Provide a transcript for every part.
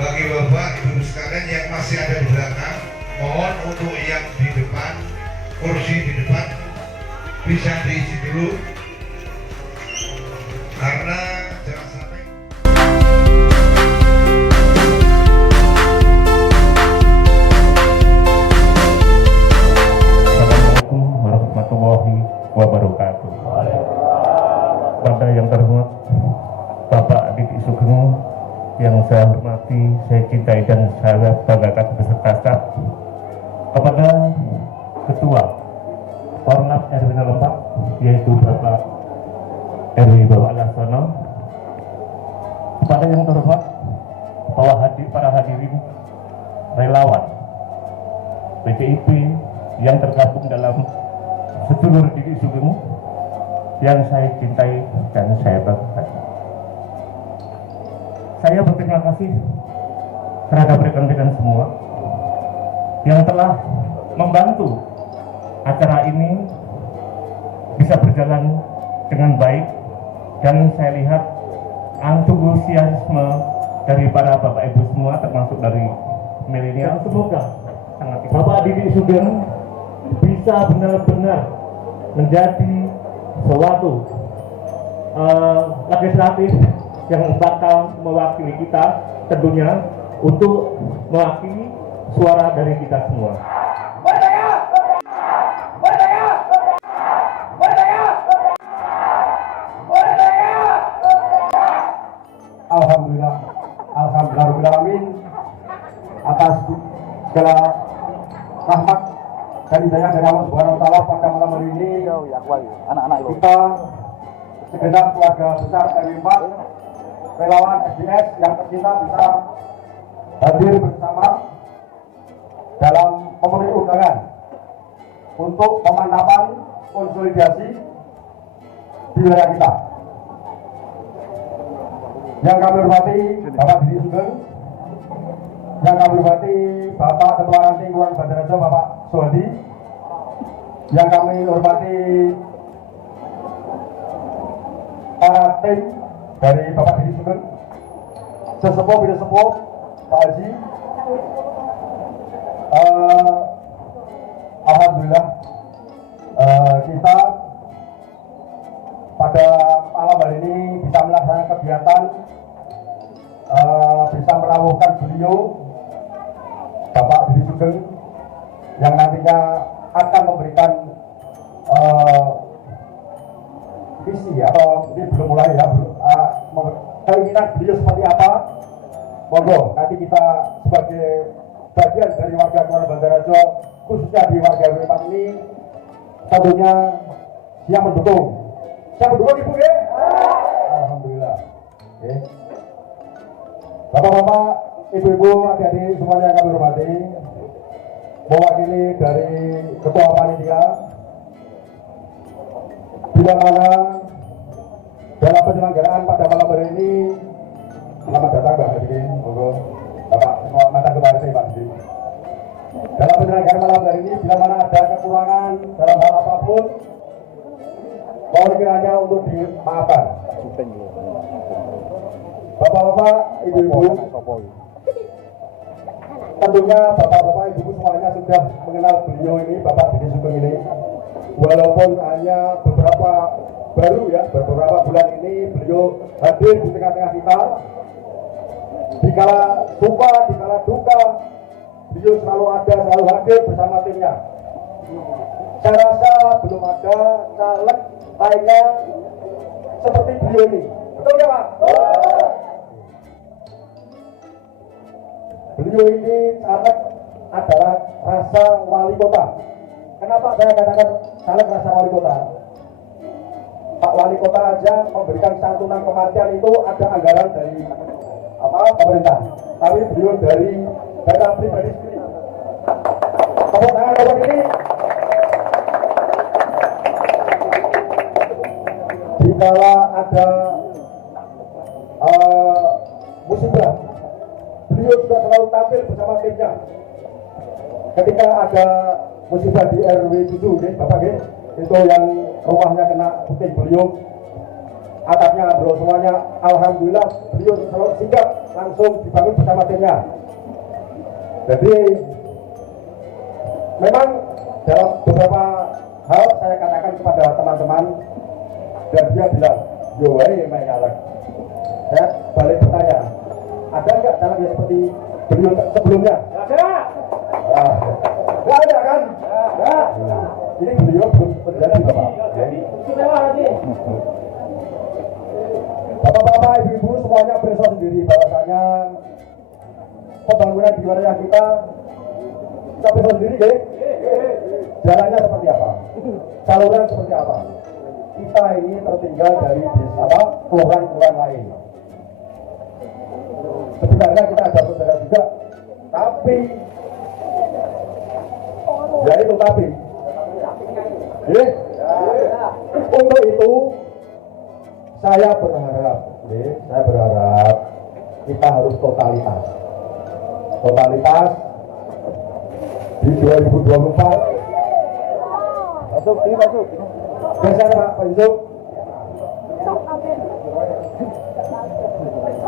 bagi Bapak Ibu sekalian yang masih ada di belakang, mohon untuk yang di depan, kursi di depan bisa diisi dulu karena jangan sampai Assalamualaikum warahmatullahi wabarakatuh. Pada yang terhormat Bapak Didik Sugeng, yang saya hormati, saya cintai dan saya banggakan beserta staf, kepada Ketua Korlap RW 04 yaitu Bapak RW Bapak Lasono, kepada yang terhormat para hadirin relawan PDIP yang tergabung dalam sedulur Didik Sugeng yang saya cintai dan saya banggakan. Saya berterima kasih terhadap rekan-rekan semua yang telah membantu acara ini bisa berjalan dengan baik, dan saya lihat antusiasme dari para Bapak Ibu semua termasuk dari milenial. Semoga Bapak Didik Sugeng bisa benar-benar menjadi suatu legislatif yang bakal mewakili kita, tentunya untuk mewakili suara dari kita semua. Alhamdulillah, alhamdulillahirobbilalamin atas segala rahmat dan hidayah dari Allah Subhanahu wa taala pada malam hari ini. Kita segenap keluarga besar RW 4 relawan SDS yang tercinta bisa hadir bersama dalam memenuhi undangan untuk pemantapan konsolidasi di wilayah kita. Yang kami hormati Bapak Didik Sugeng, yang kami hormati Bapak Ketua Ranting Kelurahan Bandarjo Bapak Sohadi, yang kami hormati para tim dari Bapak Didik Sugeng, sesepuh bila sepuh Pak Haji. Alhamdulillah kita pada malam hari ini bisa melaksanakan kegiatan, bisa merawuhkan beliau Bapak Didik Sugeng yang nantinya akan memberikan visi atau ini belum mulai ya, keinginan beliau seperti apa. Monggo nanti kita sebagai bagian dari warga Kelurahan Bandarjo, khususnya di warga RW 4 ini tentunya siap mendukung. Siap mendukung Ibu ya? Alhamdulillah. Oke. Bapak-bapak, ibu-ibu, adik-adik semuanya yang kami hormati, mewakili dari Ketua Panitia, bila mana dalam penyelenggaraan pada malam hari ini, selamat datang Pak Haji, monggo Bapak mantan Ketua RT Pak Haji. Dalam penyelenggaraan malam hari ini, bila mana ada kekurangan dalam hal apapun, mohon kiranya untuk dimaafkan. Bapak-bapak, ibu-ibu, tentunya bapak-bapak, ibu-ibu semuanya sudah mengenal beliau ini, Bapak Didik Sugeng ini. Walaupun hanya beberapa bulan ini beliau hadir di tengah-tengah kita. Dikala suka, dikala duka, beliau selalu ada, selalu hadir bersama timnya. Saya rasa belum ada caleg lainnya seperti beliau ini. Betul ya Pak? Beliau ini caleg adalah rasa wali kota. Kenapa saya katakan caleg rasa wali kota? Pak Wali Kota aja memberikan santunan kematian itu ada anggaran dari pemerintah, tapi beliau dari dana pribadi sendiri. Tepuk tangan untuk ini. Jika ada musibah, beliau juga selalu tampil bersama timnya. Ketika ada musibah di RW 7, Bapak, itu yang rumahnya kena puting beliung, atapnya ambrol semuanya. Alhamdulillah beliau selalu sigap langsung dibangun bersama timnya. Jadi memang dalam beberapa hal saya katakan kepada teman-teman dan dia bilang, yo wae main galak. Saya balik bertanya, ada nggak caleg yang seperti beliau sebelumnya? Nggak ada kan? Nggak. Ini beliau belum terjadi Bapak. Bapak-bapak, ibu-ibu semuanya berusaha sendiri bahwasanya pembangunan di wilayah kita berusaha sendiri ya. Jalannya seperti apa? Saluran seperti apa? Kita ini tertinggal dari desa kelurahan-kelurahan lain. Sebenarnya kita ada saudara juga, tapi ya itu tapi. Untuk itu saya berharap kita harus totalitas di 2024. Masuk. Biasanya Pak Yusuf.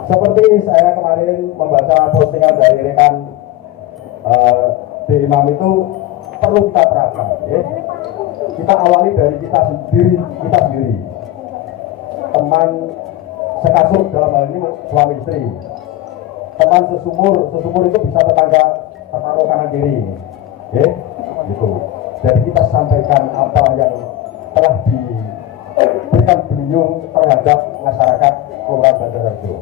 Seperti saya kemarin membaca postingan dari rekan di Imam itu perlu kita terapkan. Kita awali dari kita sendiri. Teman sekasur dalam hal ini suami istri. Teman sesumur itu bisa tetangga separuh kanan kiri. Gitu. Jadi kita sampaikan apa yang telah diberikan beliau terhadap masyarakat Kelurahan Bandarjo.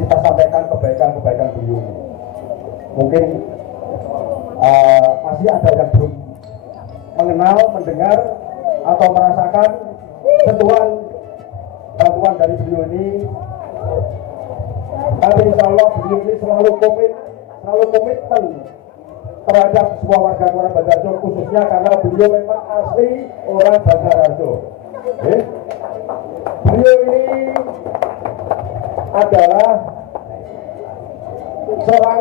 Kita sampaikan kebaikan beliau ini. Mungkin masih ada yang belum mengenal, mendengar, atau merasakan sentuhan bantuan dari beliau ini. Tapi insya Allah beliau ini selalu komitmen terhadap semua warga Kelurahan Bandarjo, khususnya karena beliau memang asli orang Bandarjo. Beliau ini adalah seorang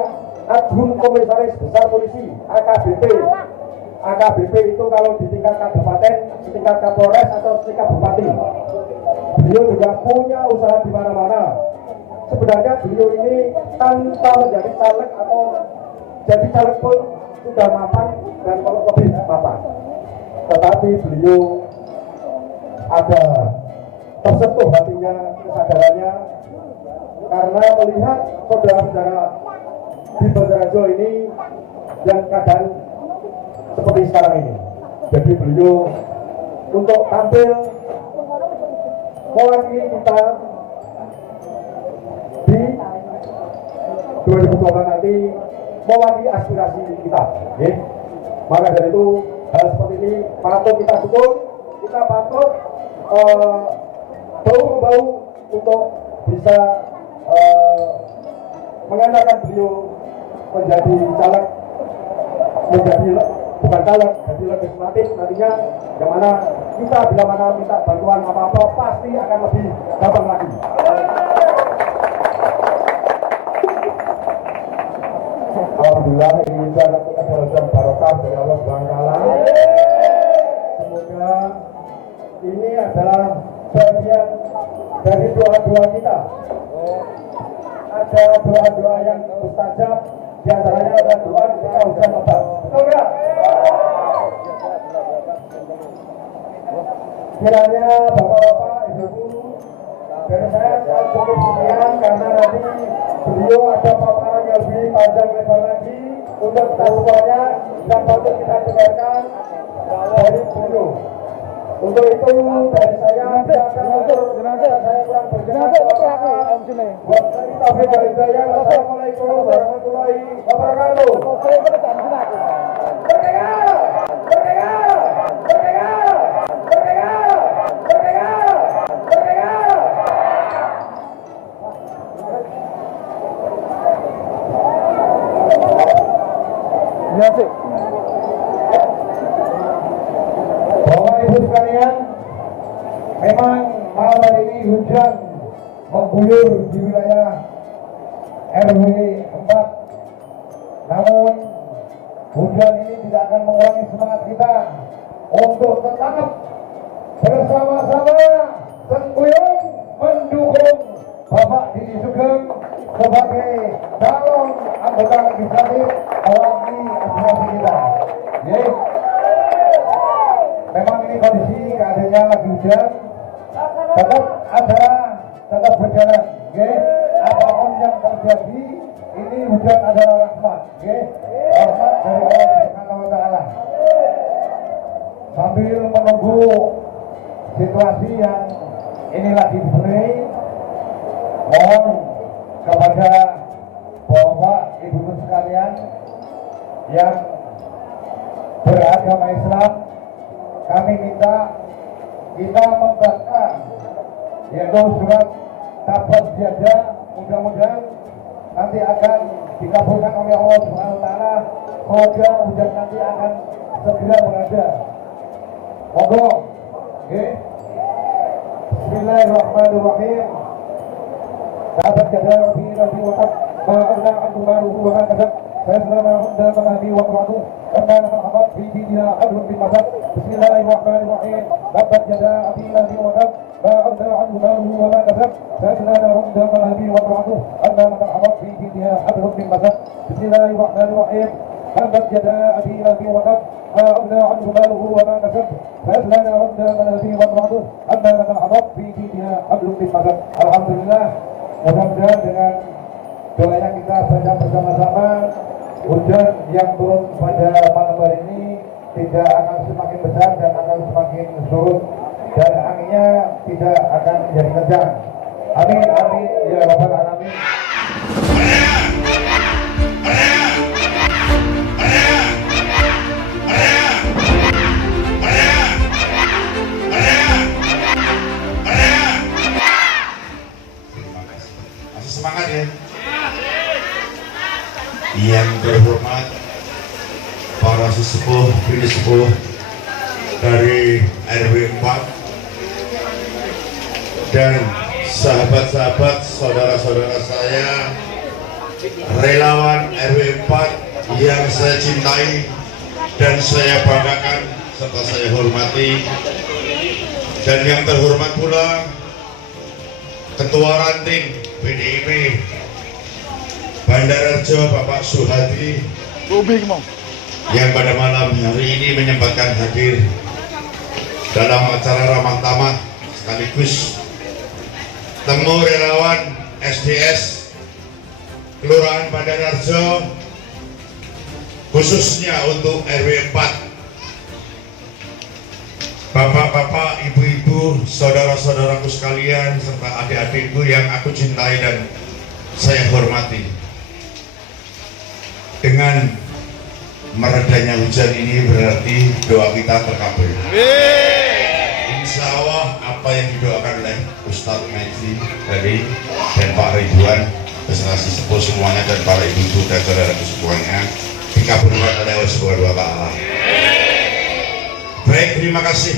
adjun komisaris besar polisi AKBP. AKBP itu kalau di tingkat kabupaten, tingkat kapolres atau tingkat bupati. Beliau juga punya usaha di mana-mana. Sebenarnya beliau ini tanpa menjadi caleg atau jadi caleg pun sudah mapan dan kalau lebih mapan. Tetapi beliau ada tersentuh hatinya, kesadarannya karena melihat saudara-saudara di Bandarjo ini yang keadaan seperti sekarang ini. Jadi beliau untuk tampil mewakili kita di 2024 nanti, mewakili aspirasi kita. Maka dari itu hal seperti ini patut kita dukung, kita patut bahu-membahu untuk bisa mengandalkan beliau menjadi caleg, bukan caleg, jadi legislatif nantinya, yang mana kita bila mana minta bantuan apa-apa pasti akan lebih gampang lagi. Alhamdulillah ini adalah jam barokah dari Allah SWT. Semoga ini adalah bagian dari doa-doa kita. Ada doa-doa yang mustajab, di antaranya ada doa ketika hujan lebat. Betul nggak? Kiranya bapak-bapak, ibu-ibu, dari saya cukup sekian karena nanti beliau ada paparan yang lebih panjang lebar lagi untuk kita semuanya dan patut kita dengarkan dari beliau. Untuk itu dari saya tidak akan saya kurang berkenan. Wassalamualaikum warahmatullahi wabarakatuh. Bapak Ibu sekalian, memang malam hari ini hujan mengguyur di wilayah RW 4. Namun hujan ini tidak akan mengurangi semangat kita untuk tetap bersama-sama sengguyung mendukung Bapak Didi Sugeng sebagai calon anggota legislatif mewakili aspirasi kita. Oke. Memang ini kondisi keadaannya lagi hujan, tetap acara tetap berjalan. Oke. Apapun yang terjadi, ini hujan adalah rahmat. Oke. Rahmat dari Allah Subhanahu wa Ta'ala. Sambil menunggu situasi yang ini lagi dibenahi, mohon kepada Bapak Ibu sekalian yang beragama Islam, kami minta kita membaca yaitu surat Tabat Siaga, mudah-mudahan nanti akan dikabulkan oleh Allah Subhanahu wa Ta'ala. Semoga hujan nanti akan segera berada. Monggo. Oke. Bismillahirrahmanirrahim. Tabat Siaga fi rabbi wa qad ba'adna anhu maruhu wa ma kasab. Fayaslama hunda mahdi wa quratu. Amma nahaqat fi diniha hablum bin masad. Bismillahirrahmanirrahim. Tabat Siaga fi rabbi wa qad ba'adna anhu maruhu wa ma kasab. Fayaslama hunda mahdi wa quratu. Amma nahaqat fi diniha hablum bin masad. Bismillahirrahmanirrahim. Tabat Siaga fi rabbi wa qad ba'adna anhu maruhu wa ma kasab. Fayaslama hunda mahdi wa quratu. Amma nahaqat fi diniha hablum bin masad. Alhamdulillah. Mudah-mudahan dengan doa yang kita baca bersama-sama, hujan yang turun pada malam hari ini tidak akan semakin besar dan akan semakin surut, dan anginnya tidak akan menjadi kencang. Amin, amin, ya Rabbal Alamin. Semangat ya. Yang terhormat para sesepuh, bini sepuh dari RW 4 dan sahabat-sahabat, saudara-saudara saya, relawan RW 4 yang saya cintai dan saya banggakan serta saya hormati, dan yang terhormat pula Ketua Ranting PDIP Bandararjo Bapak Suhadi yang pada malam hari ini menyempatkan hadir dalam acara ramah tamah sekaligus temu relawan SDS Kelurahan Bandararjo khususnya untuk RW 4. Bapak-bapak, ibu-ibu, saudara-saudaraku sekalian, serta adik-adikku yang aku cintai dan saya hormati. Dengan meredanya hujan ini berarti doa kita terkabul. Insya Allah apa yang didoakan oleh Ustadz Meji dari dan Pak Ridwan beserta sepuh semuanya dan para ibu-ibu dan saudaraku semuanya dikabulkan oleh Allah Subhanahu wa Ta'ala. Baik, terima kasih.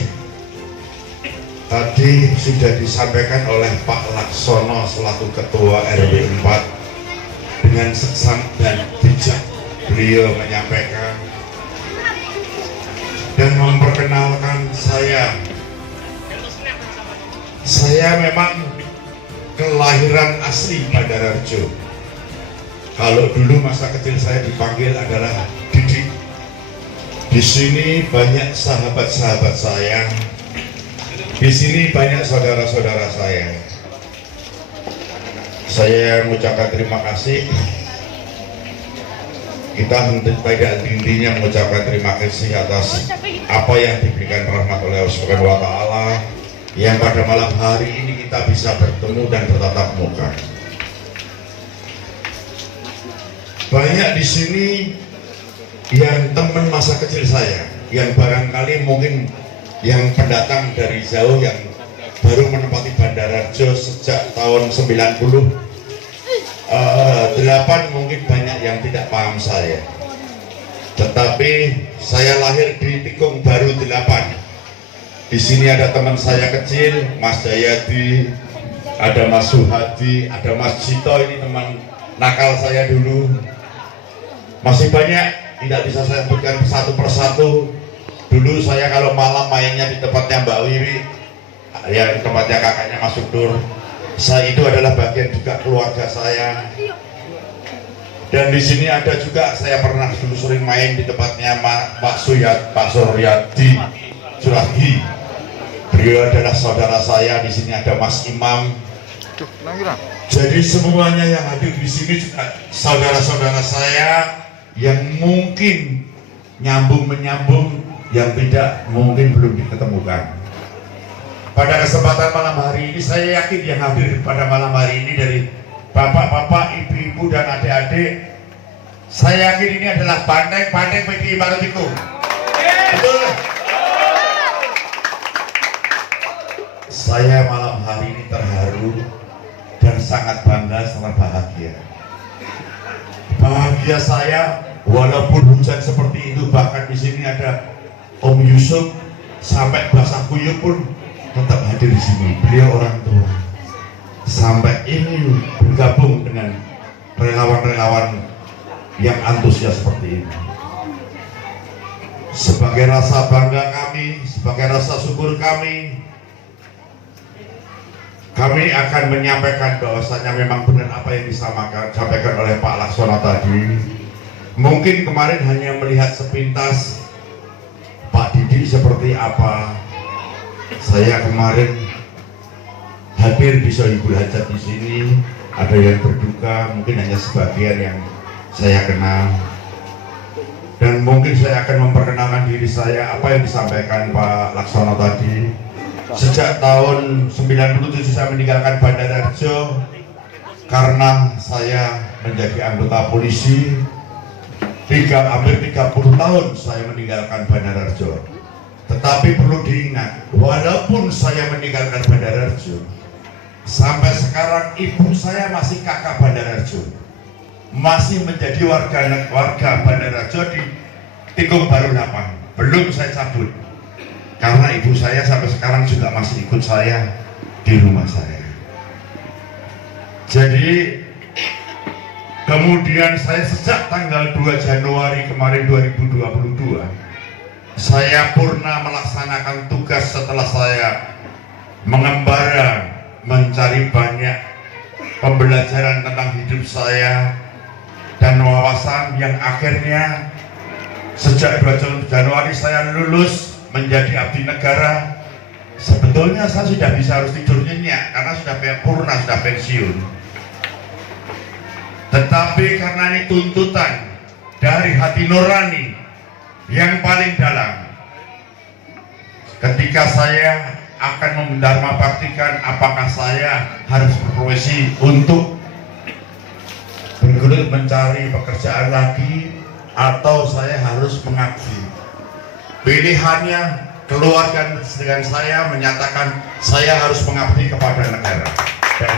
Tadi sudah disampaikan oleh Pak Laksono selaku Ketua RW 4 dengan seksama dan bijak beliau menyampaikan dan memperkenalkan saya. Saya memang kelahiran asli Bandararjo. Kalau dulu masa kecil saya dipanggil adalah Didik. Di sini banyak sahabat-sahabat saya, di sini banyak saudara-saudara saya. Saya mengucapkan terima kasih. Kita tidak intinya mengucapkan terima kasih atas apa yang diberikan rahmat oleh Allah Subhanahu wa Ta'ala, yang pada malam hari ini kita bisa bertemu dan bertatap muka. Banyak di sini yang teman masa kecil saya, yang barangkali mungkin yang pendatang dari jauh yang baru menempati Bandararjo sejak tahun 98, mungkin banyak yang tidak paham saya. Tetapi saya lahir di Tikung Baru 8. Di sini ada teman saya kecil, Mas Jayadi, ada Mas Suhadi, ada Mas Jito, ini teman nakal saya dulu. Masih banyak, tidak bisa saya sebutkan satu persatu. Dulu saya kalau malam mainnya di tempatnya Mbak Wiwi, ya tempatnya kakaknya Mas Sudur. Saya itu adalah bagian juga keluarga saya. Dan di sini ada juga, saya pernah dulu sering main di tempatnya Pak Suryadi Suragi. Beliau adalah saudara saya. Di sini ada Mas Imam. Jadi semuanya yang hadir di sini juga saudara-saudara saya yang mungkin nyambung menyambung, yang tidak mungkin belum diketemukan. Pada kesempatan malam hari ini, saya yakin yang hadir pada malam hari ini dari bapak-bapak, ibu-ibu dan adik-adik, saya yakin ini adalah banteng-banteng PDI Parutiku. Betul? Saya malam hari ini terharu dan sangat bangga, sangat bahagia. Bahagia saya, walaupun hujan seperti itu, bahkan di sini ada Om Yusuf sampai basah kuyup pun tetap hadir di sini. Beliau orang tua sampai ingin bergabung dengan relawan-relawan yang antusias seperti ini. Sebagai rasa bangga kami, sebagai rasa syukur kami akan menyampaikan bahwasanya memang benar apa yang disampaikan oleh Pak Laksono tadi. Mungkin kemarin hanya melihat sepintas Pak Didi seperti apa. Saya kemarin hadir di Sohibul Hajat di sini, ada yang berduka, mungkin hanya sebagian yang saya kenal. Dan mungkin saya akan memperkenalkan diri saya, apa yang disampaikan Pak Laksono tadi. Sejak tahun 97 saya meninggalkan Bandarharjo karena saya menjadi anggota polisi. Hampir 30 tahun saya meninggalkan Bandarharjo. Tetapi perlu diingat, walaupun saya meninggalkan Bandarharjo, sampai sekarang ibu saya masih kakak Bandarharjo, masih menjadi warga Bandarharjo di Tikung Baru 8. Belum saya cabut, karena ibu saya sampai sekarang juga masih ikut saya di rumah saya. Jadi kemudian saya sejak tanggal 2 Januari kemarin 2022, saya purna melaksanakan tugas setelah saya mengembara mencari banyak pembelajaran tentang hidup saya dan wawasan yang akhirnya sejak 2 Januari saya lulus menjadi abdi negara. Sebetulnya saya sudah bisa harus tidur nyenyak karena sudah purna, sudah pensiun. Tetapi karena ini tuntutan dari hati nurani yang paling dalam, ketika saya akan mendharma baktikan apakah saya harus berprofesi untuk bergelut mencari pekerjaan lagi atau saya harus mengabdi. Pilihannya keluarga dengan saya menyatakan saya harus mengabdi kepada negara dan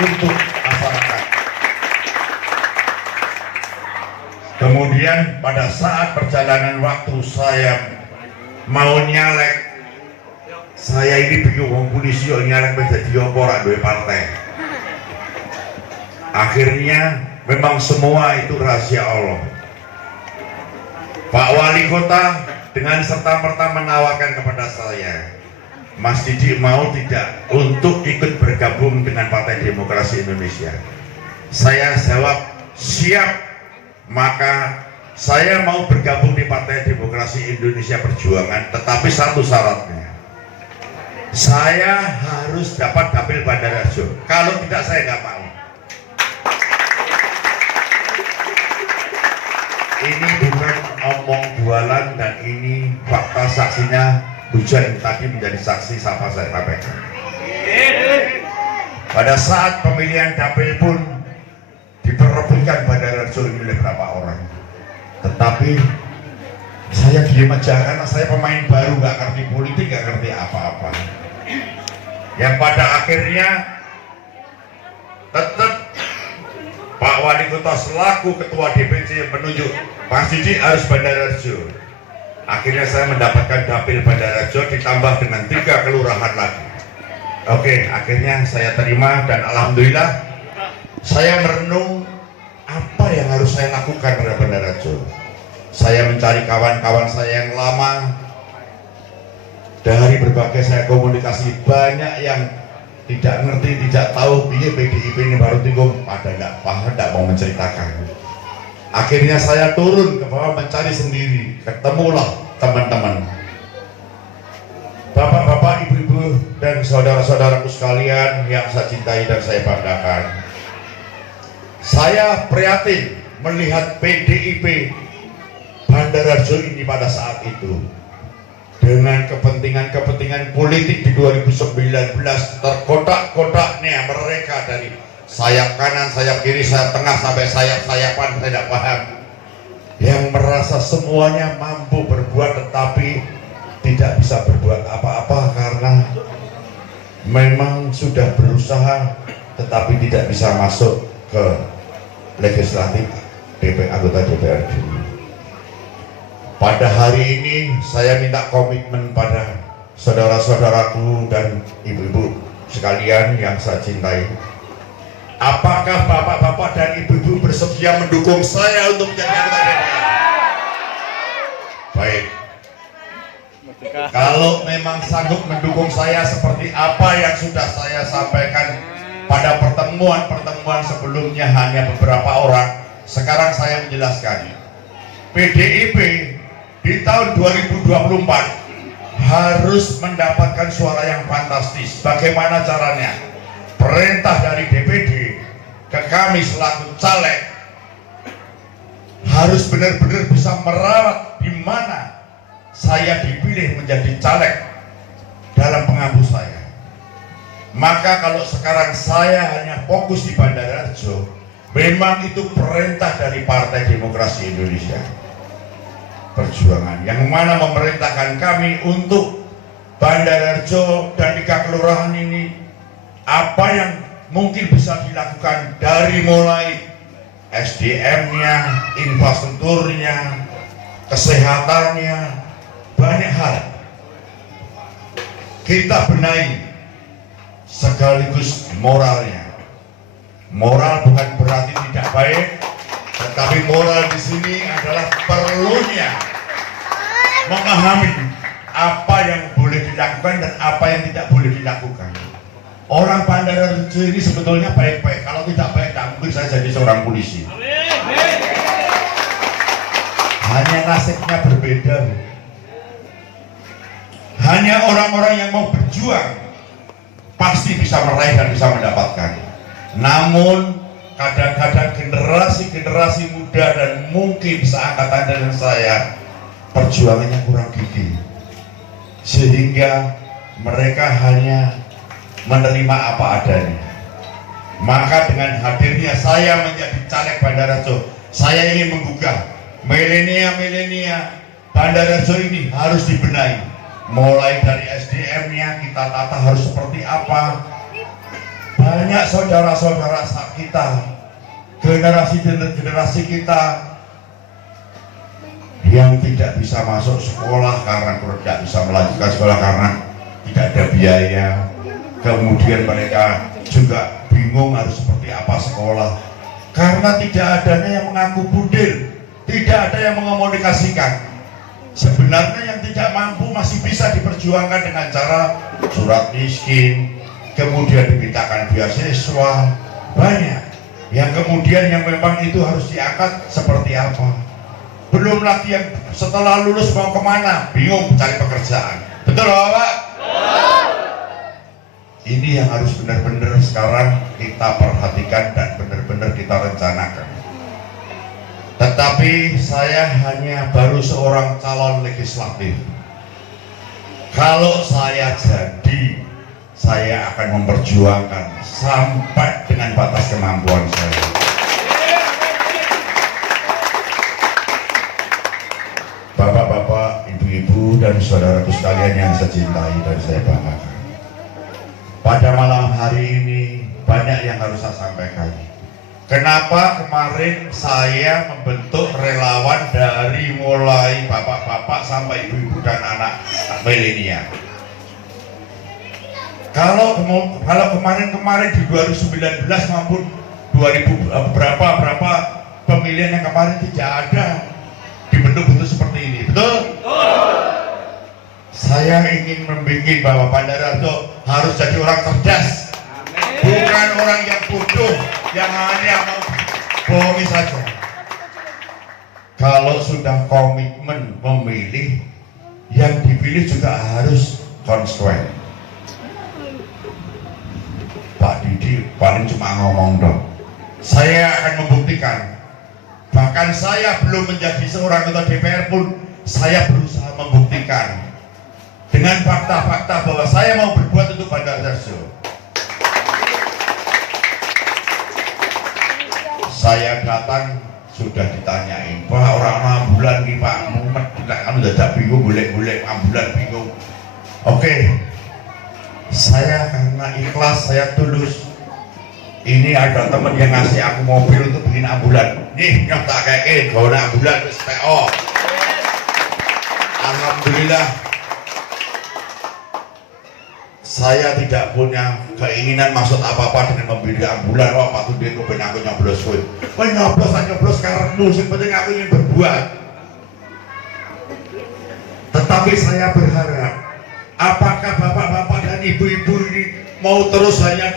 untuk masyarakat. Kemudian pada saat perjalanan waktu saya mau nyalek, saya ini bingung wong polisi yang nyalek menjadi orang dua partai. Akhirnya memang semua itu rahasia Allah. Pak Wali Kota dengan serta-merta menawarkan kepada saya, Mas Didi mau tidak untuk ikut bergabung dengan Partai Demokrasi Indonesia? Saya jawab siap. Maka saya mau bergabung di Partai Demokrasi Indonesia Perjuangan, tetapi satu syaratnya, saya harus dapat dapil Bandarharjo. Kalau tidak saya nggak mau. Ini bukan omong jualan dan ini fakta, saksinya hujan tadi menjadi saksi apa saya sampaikan. Pada saat pemilihan dapil pun diperebutkan Bandarharjo ini oleh berapa orang, tetapi saya diam aja karena saya pemain baru, nggak ngerti politik, nggak ngerti apa-apa. Yang pada akhirnya tetap Pak Wali Kota selaku ketua DPC menunjuk Mas Didi harus Bandarharjo. Akhirnya saya mendapatkan dapil Bandarharjo ditambah dengan 3 kelurahan lagi. Oke, akhirnya saya terima dan alhamdulillah saya merenung apa yang harus saya lakukan pada Bandarharjo. Saya mencari kawan-kawan saya yang lama, dari berbagai saya komunikasi, banyak yang tidak ngerti, tidak tahu PDIP ini baru tikung, pada tidak paham, tidak mau menceritakan. Akhirnya saya turun ke bawah mencari sendiri, ketemulah teman-teman, bapak-bapak, ibu-ibu, dan saudara-saudaraku sekalian yang saya cintai dan saya banggakan. Saya prihatin melihat PDIP Bandarjo ini pada saat itu dengan kepentingan-kepentingan politik di 2019 terkotak-kotaknya mereka dari sayap kanan, sayap kiri, sayap tengah sampai sayap-sayapan, saya tidak paham, yang merasa semuanya mampu berbuat tetapi tidak bisa berbuat apa-apa karena memang sudah berusaha tetapi tidak bisa masuk ke legislatif anggota DPRD. Pada hari ini saya minta komitmen pada saudara-saudaraku dan ibu-ibu sekalian yang saya cintai. Apakah bapak-bapak dan ibu-ibu bersedia mendukung saya untuk menjadi anggota DPR? Baik. Kalau memang sanggup mendukung saya seperti apa yang sudah saya sampaikan pada pertemuan-pertemuan sebelumnya hanya beberapa orang, sekarang saya menjelaskan. PDIP di tahun 2024 harus mendapatkan suara yang fantastis. Bagaimana caranya? Perintah dari DPD ke kami selaku caleg harus benar-benar bisa merawat di mana saya dipilih menjadi caleg dalam pengampu saya. Maka kalau sekarang saya hanya fokus di Bandarjo, memang itu perintah dari Partai Demokrasi Indonesia Perjuangan yang mana memerintahkan kami untuk Bandarjo dan 3 kelurahan ini apa yang mungkin bisa dilakukan dari mulai SDM-nya, infrastrukturnya, kesehatannya, banyak hal kita benahi sekaligus moralnya. Moral bukan berarti tidak baik, tetapi moral di sini adalah perlunya memahami apa yang boleh dilakukan dan apa yang tidak boleh dilakukan. Orang Bandarjo ini sebetulnya baik-baik. Kalau tidak baik, tak mungkin saya jadi seorang polisi. Hanya nasibnya berbeda. Hanya orang-orang yang mau berjuang pasti bisa meraih dan bisa mendapatkan. Namun kadang-kadang generasi muda dan mungkin seangkatan dengan saya perjuangannya kurang gigih, sehingga mereka hanya menerima apa adanya. Maka dengan hadirnya saya menjadi caleg Bandarjo, saya ingin menggugah milenia Bandarjo ini harus dibenahi. Mulai dari SDM-nya kita tata harus seperti apa. Banyak saudara-saudara kita, generasi kita yang tidak bisa masuk sekolah karena tidak bisa melanjutkan sekolah karena tidak ada biaya. Kemudian mereka juga bingung harus seperti apa sekolah karena tidak adanya yang mengaku budil, tidak ada yang mengomunikasikan. Sebenarnya yang tidak mampu masih bisa diperjuangkan dengan cara surat miskin, kemudian dimintakan beasiswa, banyak yang kemudian yang memang itu harus diangkat seperti apa. Belum lagi yang setelah lulus mau kemana, bingung cari pekerjaan. Betul Bapak? Ini yang harus benar-benar sekarang kita perhatikan dan benar-benar kita rencanakan. Tetapi saya hanya baru seorang calon legislatif. Kalau saya jadi, saya akan memperjuangkan sampai dengan batas kemampuan saya. Bapak-bapak, ibu-ibu, dan saudaraku sekalian yang saya cintai dan saya banggakan. Pada malam hari ini banyak yang harus saya sampaikan. Kenapa kemarin saya membentuk relawan dari mulai bapak-bapak sampai ibu-ibu dan anak milenial. Kalau kemarin di 2019 maupun 2000 berapa pemilihan yang kemarin tidak ada dibentuk-bentuk seperti ini, betul? Saya ingin membuat bahwa Bandarjo harus jadi orang cerdas, bukan orang yang bodoh yang hanya mau bohongi saja. Kalau sudah komitmen memilih, yang dipilih juga harus konsekuen. Pak Didi paling cuma ngomong dong. Saya akan membuktikan. Bahkan saya belum menjadi seorang ketua DPR pun saya berusaha membuktikan dengan fakta-fakta bahwa saya mau berbuat untuk Bandarjo. Saya datang sudah ditanyain, Pak orang ambulan nih Pak, mumet kita kan udah bingung, boleh ambulan bingung. Oke, saya karena ikhlas, saya tulus. Ini ada teman yang ngasih aku mobil untuk bikin ambulan. Nih, yang tak kayak gawe ambulan wis PO. Alhamdulillah. Saya tidak punya keinginan maksud apa-apa dengan membeli ambulan. Wah, Pak Tudin kok ben aku nyoblos kowe. Kowe nyoblos karepmu, sing penting aku ingin berbuat. Tetapi saya berharap, apakah bapak-bapak dan ibu-ibu ini mau terus hanya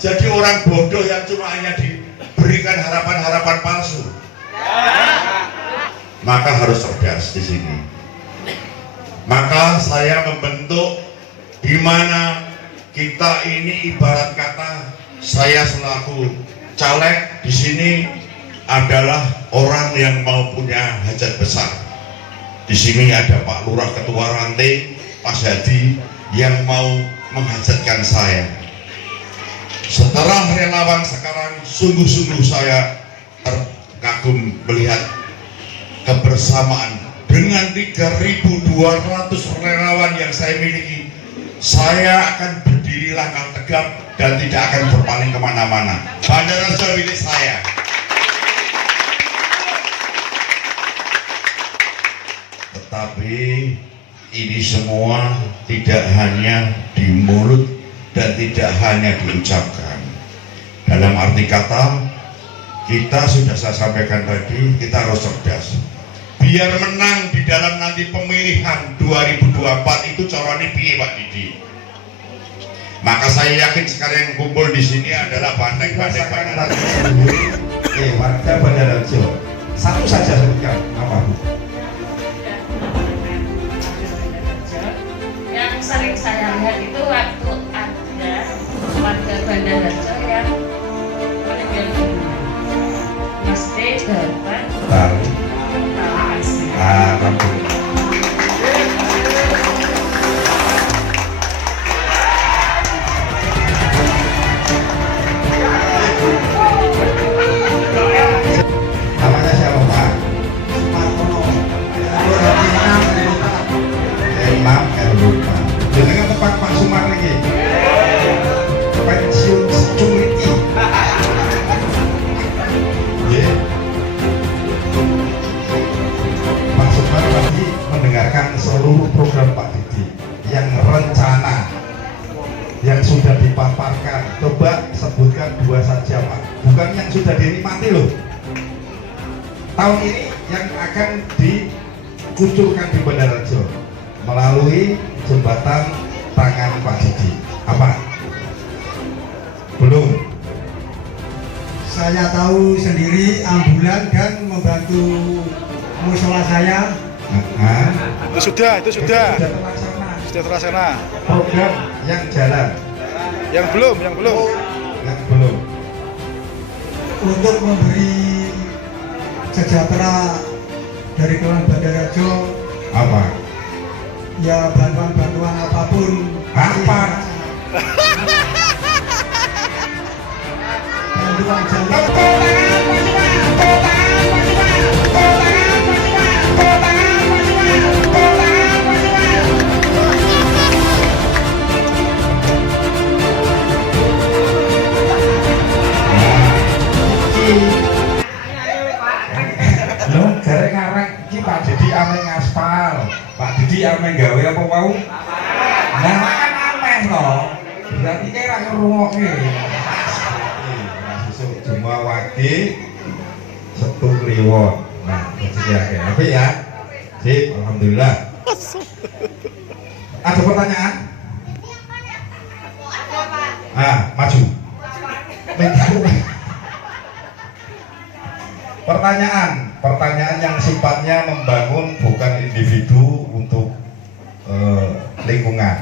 jadi orang bodoh yang cuma hanya diberikan harapan-harapan palsu? Maka harus cerdas di sini. Maka saya membentuk di mana kita ini ibarat kata saya selaku caleg di sini adalah orang yang mau punya hajat besar. Di sini ada Pak Lurah Ketua Ranting, Mas Hadi yang mau menghajatkan saya. Setelah relawan sekarang, sungguh-sungguh saya terkagum melihat kebersamaan dengan 3.200 relawan yang saya miliki. Saya akan berdiri langkah tegap dan tidak akan berpaling kemana-mana. Bandarjo milik saya. Tetapi ini semua tidak hanya di mulut dan tidak hanya diucapkan. Dalam arti kata, kita sudah saya sampaikan tadi, kita harus cerdas. Biar menang di dalam nanti pemilihan 2024 itu caranya piye Pak Didi. Maka saya yakin sekarang yang kumpul di sini adalah banteng-banteng Bandarjo. Warga Bandarjo. Satu saja sebutkan apa Bu? Yang sering saya lihat itu waktu ada warga Bandarjo yang meninggal dunia. Mesti dapat Tahu. kasih. Alhamdulillah. Namanya siapa Pak? Sumartono. Imam Erlupa. Jenengan tepat Pak Sumar lagi. Pensiun security. Yeah. Pak Sumar tadi mendengarkan seluruh program Pak Didi yang rencana yang sudah dipaparkan. Coba sebutkan dua saja Pak, bukan yang sudah dinikmati loh. Tahun ini yang akan dikucurkan di Bandarjo melalui jembatan tangan Pak Didi. Apa? Belum. Saya tahu sendiri ambulan dan membantu musola saya. Itu sudah terlaksana. Sudah terlaksana. Program yang jalan. Yang belum. Yang belum. Untuk memberi sejahtera dari Kelurahan Bandarjo, Apa? ya bantuan apapun. Apa? Bantuan jalan. Loh, garek ngarek iki Pak Didi ame ngaspal. Pak Didi ame gawe apa mau? Nah, kan ameh to. Berarti kayak ra ngrungokke. Sesuk Jumat wage Setu Kliwon. Nah, rezeki akeh. Apik ya? Sip, alhamdulillah. Ada pertanyaan? Maju. Pertanyaan yang sifatnya membangun, bukan individu untuk lingkungan.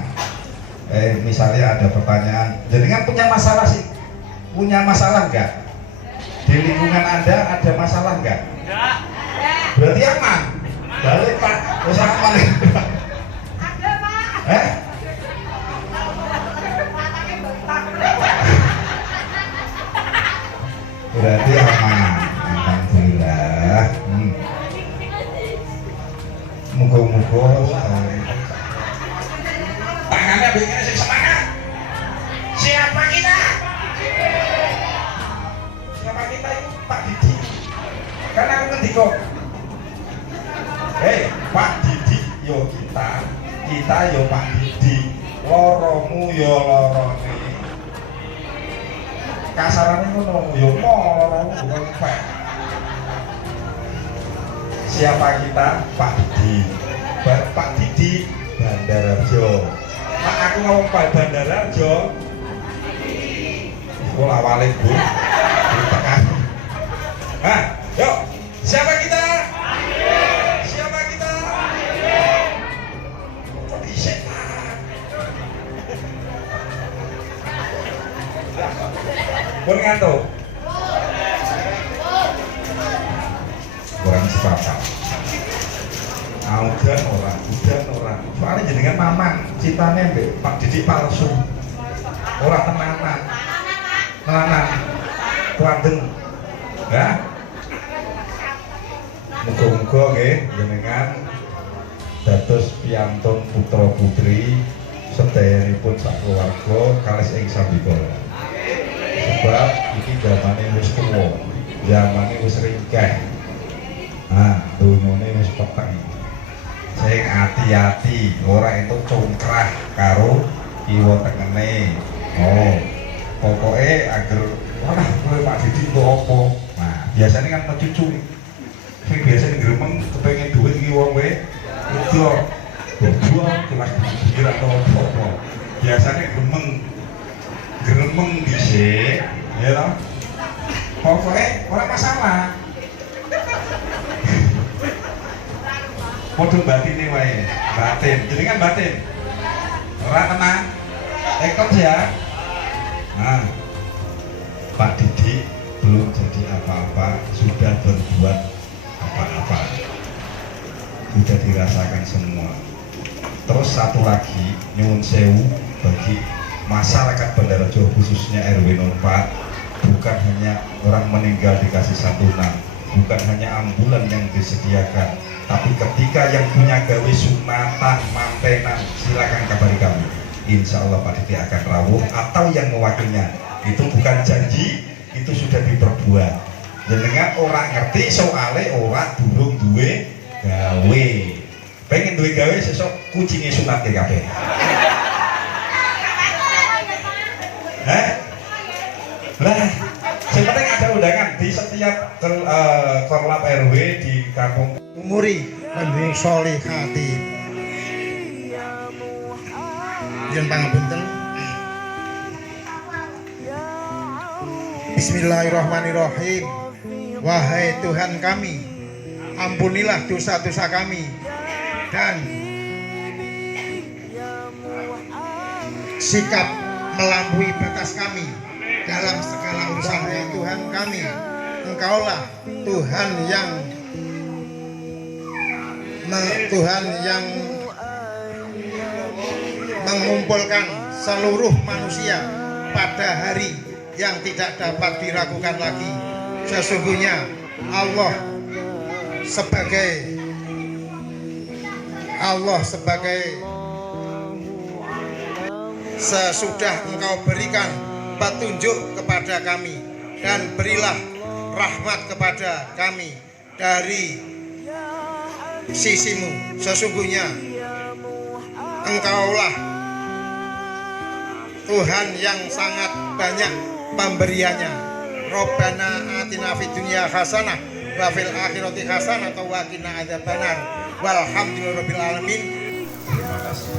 Misalnya ada pertanyaan, jenengan punya masalah sih? Punya masalah enggak? Di lingkungan Anda ada masalah enggak? Enggak. Berarti aman. Balik Pak, terus aman. Ada Pak. Berarti aman. Alhamdulillah. Muga-muga tangannya bikin semangat. Siapa kita? Siapa kita itu Pak Didi. Karena aku ngendiko, Pak Didi yo kita yo Pak Didi, loromu yo lorone. Kasarannya ngono, yo loromu bukan Pak. Siapa kita? Pak Didi. Pak Didi Bandararjo. Pak aku ngomong Pak Bandararjo. Sekolah awalnya Bu. Ditekan. Yuk. Siapa kita? Siapa kita? Kok bisa Pak? Pun ngantuk. Kurang sepakat. Udan orang. Soalnya jenengan mamang, cintanya mbak Pak Didi palsu. Orang tenanan. Kuandeng. Ya. Muga-muga nggih jenengan dados piyantun putra putri sedayanipun sak keluarga kalis ing sambikala. Sebab iki zamane wis tuwa, zamane wis ringkeh. Dunyane wis peteng. Sing hati-hati, ora itu congkrah karo kiwa tengene. Pokoknya agar wah kowe Pak Didi kok apa? Nah, biasanya kan cucu. Sing biasanya gremeng kepengen duit iki wong kowe. Udah berjuang kelas pikir atau apa. Biasanya gremeng dhisik, ya toh. Pokoknya ora masalah. Modul batin nih wae, batin, jadi kan batin, ora tenang, ekor ya. Pak Didi belum jadi apa-apa, sudah berbuat apa-apa, sudah dirasakan semua. Terus satu lagi, nyuwun sewu bagi masyarakat Bandararjo khususnya RW 04, bukan hanya orang meninggal dikasih santunan, bukan hanya ambulan yang disediakan, tapi ketika yang punya gawe sunatan, mantenan, silakan kabari kami. Insya Allah Pak Didi akan rawuh atau yang mewakilnya. Itu bukan janji, itu sudah diperbuat. Jenengan orang ngerti soalnya orang durung duwe gawe. Pengen duwe gawe sesok kucingnya sunat ke kabeh. Lah, sebenarnya ada undangan di setiap korlap RW di kampung umuri pendiri solihati yen pangapunten. Bismillahirrahmanirrahim. Wahai Tuhan kami, ampunilah dosa-dosa kami dan sikap melampaui batas kami dalam segala urusan. Wahai Tuhan kami, Engkaulah Tuhan yang mengumpulkan seluruh manusia pada hari yang tidak dapat diragukan lagi. Sesungguhnya Allah sebagai sesudah Engkau berikan petunjuk kepada kami dan berilah rahmat kepada kami dari sisimu. Sesungguhnya Engkaulah Tuhan yang sangat banyak pemberiannya. Rabbana atina fid dunya hasanah wa fil akhirati hasanah wa qina adzabannar. Walhamdulillahirabbil alamin. Terima kasih.